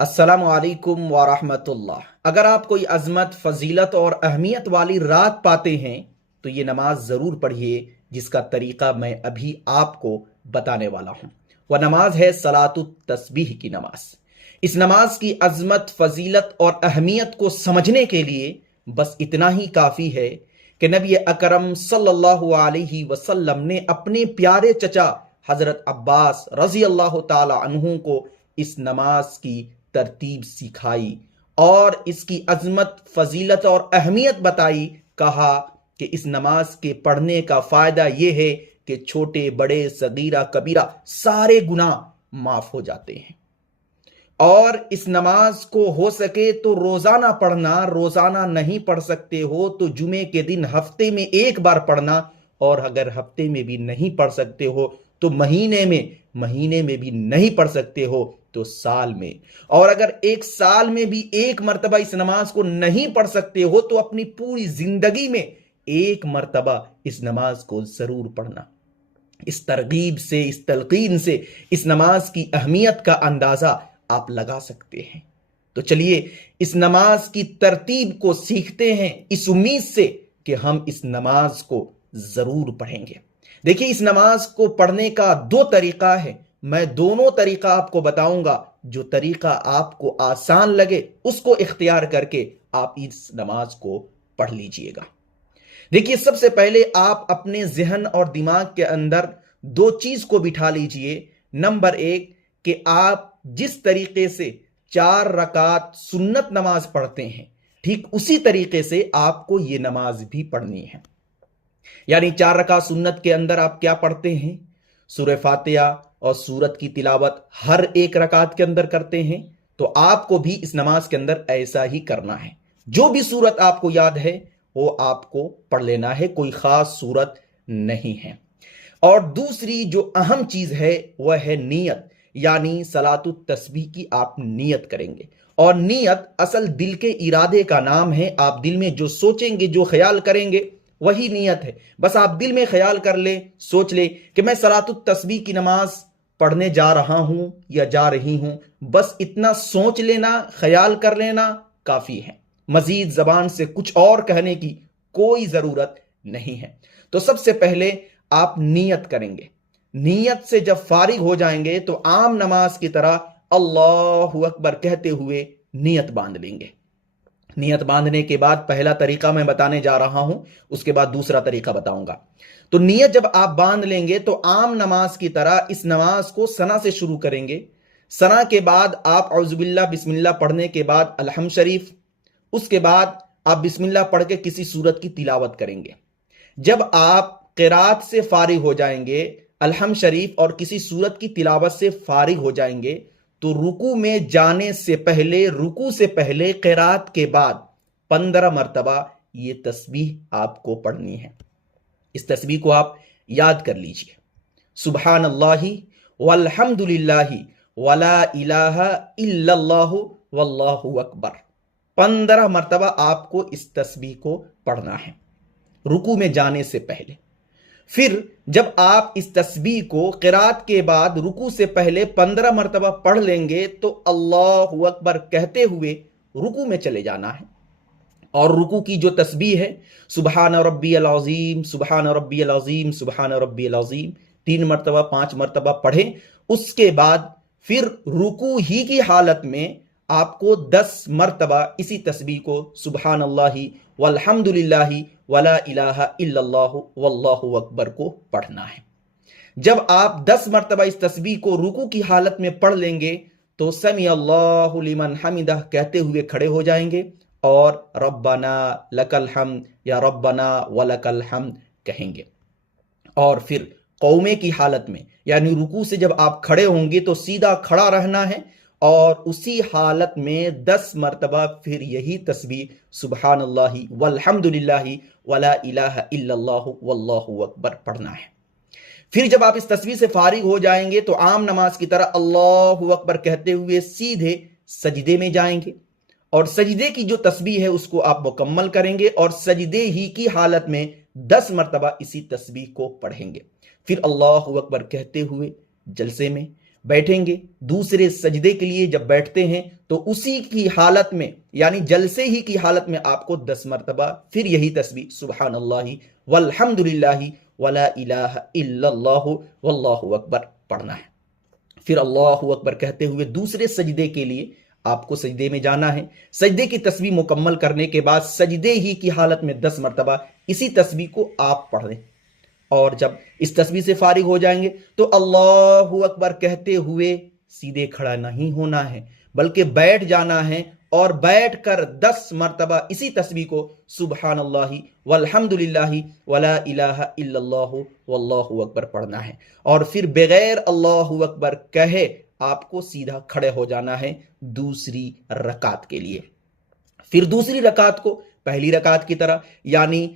السلام علیکم ورحمۃ اللہ۔ اگر آپ کوئی عظمت، فضیلت اور اہمیت والی رات پاتے ہیں تو یہ نماز ضرور پڑھیے، جس کا طریقہ میں ابھی آپ کو بتانے والا ہوں۔ وہ نماز ہے صلاۃ التسبیح کی نماز۔ اس نماز کی عظمت، فضیلت اور اہمیت کو سمجھنے کے لیے بس اتنا ہی کافی ہے کہ نبی اکرم صلی اللہ علیہ وسلم نے اپنے پیارے چچا حضرت عباس رضی اللہ تعالی عنہ کو اس نماز کی ترتیب سکھائی اور اس کی عظمت، فضیلت اور اہمیت بتائی۔ کہا کہ اس نماز کے پڑھنے کا فائدہ یہ ہے کہ چھوٹے بڑے صغیرہ کبیرہ سارے گناہ معاف ہو جاتے ہیں، اور اس نماز کو ہو سکے تو روزانہ پڑھنا، روزانہ نہیں پڑھ سکتے ہو تو جمعے کے دن ہفتے میں ایک بار پڑھنا، اور اگر ہفتے میں بھی نہیں پڑھ سکتے ہو تو مہینے میں بھی نہیں پڑھ سکتے ہو تو سال میں، اور اگر ایک سال میں بھی ایک مرتبہ اس نماز کو نہیں پڑھ سکتے ہو تو اپنی پوری زندگی میں ایک مرتبہ اس نماز کو ضرور پڑھنا۔ اس ترغیب سے، اس تلقین سے اس نماز کی اہمیت کا اندازہ آپ لگا سکتے ہیں۔ تو چلیے اس نماز کی ترتیب کو سیکھتے ہیں، اس امید سے کہ ہم اس نماز کو ضرور پڑھیں گے۔ دیکھیے اس نماز کو پڑھنے کا دو طریقہ ہے، میں دونوں طریقہ آپ کو بتاؤں گا۔ جو طریقہ آپ کو آسان لگے اس کو اختیار کر کے آپ اس نماز کو پڑھ لیجئے گا۔ دیکھیے سب سے پہلے آپ اپنے ذہن اور دماغ کے اندر دو چیز کو بٹھا لیجئے۔ نمبر ایک، کہ آپ جس طریقے سے 4 رکعت سنت نماز پڑھتے ہیں، ٹھیک اسی طریقے سے آپ کو یہ نماز بھی پڑھنی ہے۔ یعنی 4 رکعت سنت کے اندر آپ کیا پڑھتے ہیں؟ سورہ فاتحہ اور سورت کی تلاوت ہر ایک رکعت کے اندر کرتے ہیں، تو آپ کو بھی اس نماز کے اندر ایسا ہی کرنا ہے۔ جو بھی سورت آپ کو یاد ہے وہ آپ کو پڑھ لینا ہے، کوئی خاص سورت نہیں ہے۔ اور دوسری جو اہم چیز ہے وہ ہے نیت، یعنی صلاۃ التسبیح کی آپ نیت کریں گے۔ اور نیت اصل دل کے ارادے کا نام ہے۔ آپ دل میں جو سوچیں گے، جو خیال کریں گے وہی نیت ہے۔ بس آپ دل میں خیال کر لیں، سوچ لیں کہ میں صلاۃ التسبیح کی نماز پڑھنے جا رہا ہوں یا جا رہی ہوں، بس اتنا سوچ لینا، خیال کر لینا کافی ہے۔ مزید زبان سے کچھ اور کہنے کی کوئی ضرورت نہیں ہے۔ تو سب سے پہلے آپ نیت کریں گے۔ نیت سے جب فارغ ہو جائیں گے تو عام نماز کی طرح اللہ اکبر کہتے ہوئے نیت باندھ لیں گے۔ نیت باندھنے کے بعد پہلا طریقہ میں بتانے جا رہا ہوں، اس کے بعد دوسرا طریقہ بتاؤں گا۔ تو نیت جب آپ باندھ لیں گے تو عام نماز کی طرح اس نماز کو ثنا سے شروع کریں گے۔ ثنا کے بعد آپ اعوذ باللہ بسم اللہ پڑھنے کے بعد الحمد شریف، اس کے بعد آپ بسم اللہ پڑھ کے کسی سورت کی تلاوت کریں گے۔ جب آپ قرات سے فارغ ہو جائیں گے، الحمد شریف اور کسی سورت کی تلاوت سے فارغ ہو جائیں گے، تو رکوع میں جانے سے پہلے، رکوع سے پہلے قرات کے بعد 15 مرتبہ یہ تسبیح آپ کو پڑھنی ہے۔ اس تسبیح کو آپ یاد کر لیجئے، سبحان اللہ والحمد للہ ولا الہ الا اللہ واللہ اکبر۔ 15 مرتبہ آپ کو اس تسبیح کو پڑھنا ہے رکوع میں جانے سے پہلے۔ پھر جب آپ اس تسبیح کو قرات کے بعد رکوع سے پہلے 15 مرتبہ پڑھ لیں گے تو اللہ اکبر کہتے ہوئے رکوع میں چلے جانا ہے۔ اور رکوع کی جو تسبیح ہے، سبحان ربی العظیم، سبحان ربی العظیم، سبحان ربی العظیم، 3 مرتبہ 5 مرتبہ پڑھیں۔ اس کے بعد پھر رکوع ہی کی حالت میں آپ کو 10 مرتبہ اسی تسبیح کو سبحان اللہ والحمد للہ ولا الہ الا اللہ واللہ اکبر کو پڑھنا ہے۔ جب آپ 10 مرتبہ اس تسبیح کو رکوع کی حالت میں پڑھ لیں گے تو سمع اللہ لمن حمدہ کہتے ہوئے کھڑے ہو جائیں گے اور ربنا لک الحمد یا ربنا ولک الحمد کہیں گے۔ اور پھر قومے کی حالت میں، یعنی رکوع سے جب آپ کھڑے ہوں گے تو سیدھا کھڑا رہنا ہے، اور اسی حالت میں 10 مرتبہ پھر یہی تسبیح سبحان اللہ والحمد للہ ولا الہ الا اللہ واللہ اکبر پڑھنا ہے۔ پھر جب آپ اس تسبیح سے فارغ ہو جائیں گے تو عام نماز کی طرح اللہ اکبر کہتے ہوئے سیدھے سجدے میں جائیں گے، اور سجدے کی جو تسبیح ہے اس کو آپ مکمل کریں گے، اور سجدے ہی کی حالت میں 10 مرتبہ اسی تسبیح کو پڑھیں گے۔ پھر اللہ اکبر کہتے ہوئے جلسے میں بیٹھیں گے دوسرے سجدے کے لیے جب بیٹھتے ہیں تو اسی کی حالت میں یعنی جلسے ہی کی حالت میں آپ کو 10 مرتبہ پھر یہی تسبیح سبحان اللہ والحمد للہ ولا الہ الا اللہ واللہ اکبر پڑھنا ہے۔ پھر اللہ اکبر کہتے ہوئے دوسرے سجدے کے لیے آپ کو سجدے میں جانا ہے۔ سجدے کی تسبیح مکمل کرنے کے بعد سجدے ہی کی حالت میں 10 مرتبہ اسی تسبیح کو آپ پڑھ لیں، اور جب اس تسبیح سے فارغ ہو جائیں گے تو اللہ اکبر کہتے ہوئے سیدھے کھڑا نہیں ہونا ہے بلکہ بیٹھ جانا ہے، اور بیٹھ کر 10 مرتبہ اسی تسبیح کو سبحان اللہ والحمد للہ ولا الہ الا اللہ واللہ اکبر پڑھنا ہے، اور پھر بغیر اللہ اکبر کہے آپ کو سیدھا کھڑے ہو جانا ہے دوسری رکعت کے لیے۔ پھر دوسری رکعت کو پہلی رکعت کی طرح یعنی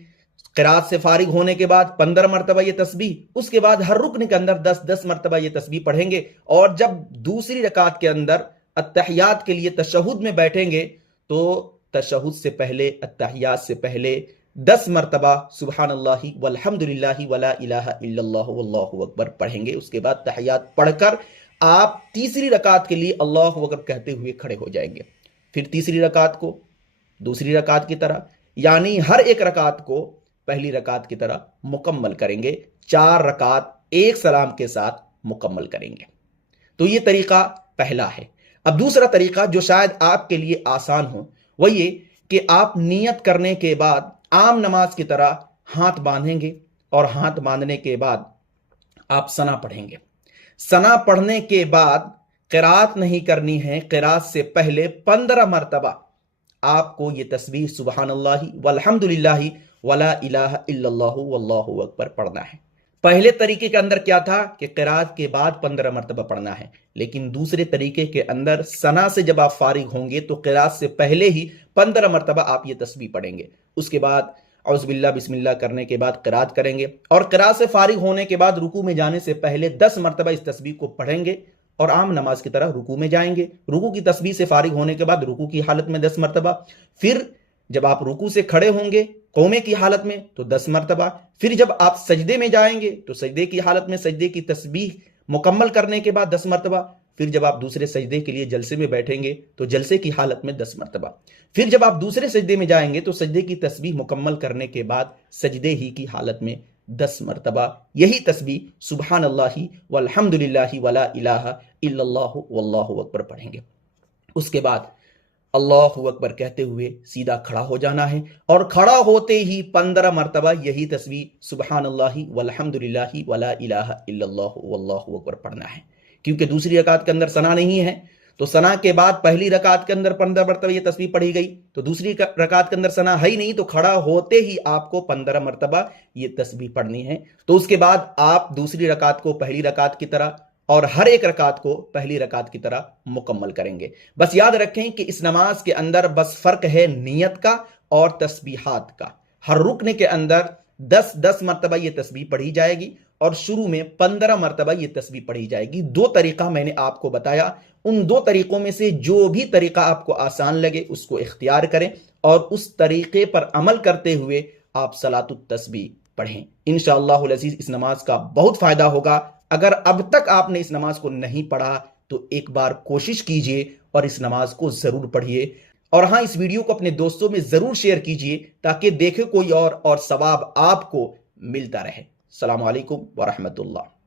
قرات سے فارغ ہونے کے بعد 15 مرتبہ یہ تسبیح، اس کے بعد ہر رکن کے اندر 10 مرتبہ یہ تسبیح پڑھیں گے، اور جب دوسری رکعت کے اندر اتحیات کے لیے تشہد میں بیٹھیں گے تو تشہد سے پہلے اتحیات سے پہلے 10 مرتبہ سبحان اللہ والحمد للہ ولا الہ الا اللہ واللہ اکبر پڑھیں گے۔ اس کے بعد تحیات پڑھ کر آپ تیسری رکعت کے لیے اللہ اکبر کہتے ہوئے کھڑے ہو جائیں گے۔ پھر تیسری رکعت کو دوسری رکعت کی طرح یعنی ہر ایک رکعت کو پہلی رکعت کی طرح مکمل کریں گے، 4 رکعت ایک سلام کے ساتھ مکمل کریں گے۔ تو یہ طریقہ پہلا ہے۔ اب دوسرا طریقہ جو شاید آپ کے لیے آسان ہو وہ یہ کہ آپ نیت کرنے کے بعد عام نماز کی طرح ہاتھ باندھیں گے، اور ہاتھ باندھنے کے بعد آپ ثنا پڑھیں گے۔ ثنا پڑھنے کے بعد قرات نہیں کرنی ہے، قرات سے پہلے 15 مرتبہ آپ کو یہ تسبیح سبحان اللہ والحمد للہ ولا الہ الا اللہ واللہ اکبر پڑھنا ہے۔ پہلے طریقے کے اندر کیا تھا کہ قرات کے بعد 15 مرتبہ پڑھنا ہے، لیکن دوسرے طریقے کے اندر ثنا سے جب آپ فارغ ہوں گے تو قرات سے پہلے ہی 15 مرتبہ آپ یہ تسبیح پڑھیں گے، اس کے بعد اعوذ باللہ بسم اللہ کرنے کے بعد قرات کریں گے، اور قرات سے فارغ ہونے کے بعد رکوع میں جانے سے پہلے 10 مرتبہ اس تسبیح کو پڑھیں گے، اور عام نماز کی طرح رکوع میں جائیں گے۔ رکوع کی تسبیح سے فارغ ہونے کے بعد رکوع کی حالت میں 10 مرتبہ، پھر جب آپ رکوع سے کھڑے ہوں گے قومے کی حالت میں تو 10 مرتبہ، پھر جب آپ سجدے میں جائیں گے تو سجدے کی حالت میں سجدے کی تسبیح مکمل کرنے کے بعد 10 مرتبہ، پھر جب آپ دوسرے سجدے کے لیے جلسے میں بیٹھیں گے تو جلسے کی حالت میں 10 مرتبہ، پھر جب آپ دوسرے سجدے میں جائیں گے تو سجدے کی تسبیح مکمل کرنے کے بعد سجدے ہی کی حالت میں 10 مرتبہ یہی تسبیح سبحان اللہ والحمد للہ ولا الہ الا اللہ واللہ اکبر پڑھیں گے۔ اس کے بعد اللہ اکبر کہتے ہوئے سیدھا کھڑا ہو جانا ہے، اور کھڑا ہوتے ہی 15 مرتبہ یہی تسبیح سبحان اللہ والحمد للہ ولا الہ الا اللہ واللہ اکبر پڑھنا ہے۔ کیونکہ دوسری رکعت کے اندر ثنا نہیں ہے تو ثنا کے بعد پہلی رکعت کے اندر 15 مرتبہ یہ تسبیح پڑھی گئی، تو دوسری رکعت کے اندر ثنا ہے ہی نہیں، تو کھڑا ہوتے ہی آپ کو 15 مرتبہ یہ تسبیح پڑھنی ہے۔ تو اس کے بعد آپ دوسری رکعت کو پہلی رکعت کی طرح اور ہر ایک رکعت کو پہلی رکعت کی طرح مکمل کریں گے۔ بس یاد رکھیں کہ اس نماز کے اندر بس فرق ہے نیت کا اور تسبیحات کا۔ ہر رکن کے اندر 10 مرتبہ یہ تسبیح پڑھی جائے گی، اور شروع میں 15 مرتبہ یہ تسبیح پڑھی جائے گی۔ 2 طریقہ میں نے آپ کو بتایا، ان 2 طریقوں میں سے جو بھی طریقہ آپ کو آسان لگے اس کو اختیار کریں، اور اس طریقے پر عمل کرتے ہوئے آپ صلاۃ التسبیح پڑھیں۔ انشاءاللہ العزیز اس نماز کا بہت فائدہ ہوگا۔ اگر اب تک آپ نے اس نماز کو نہیں پڑھا تو ایک بار کوشش کیجئے اور اس نماز کو ضرور پڑھیے، اور ہاں اس ویڈیو کو اپنے دوستوں میں ضرور شیئر کیجئے تاکہ دیکھے کوئی اور ثواب آپ کو ملتا رہے۔ السلام علیکم ورحمۃ اللہ۔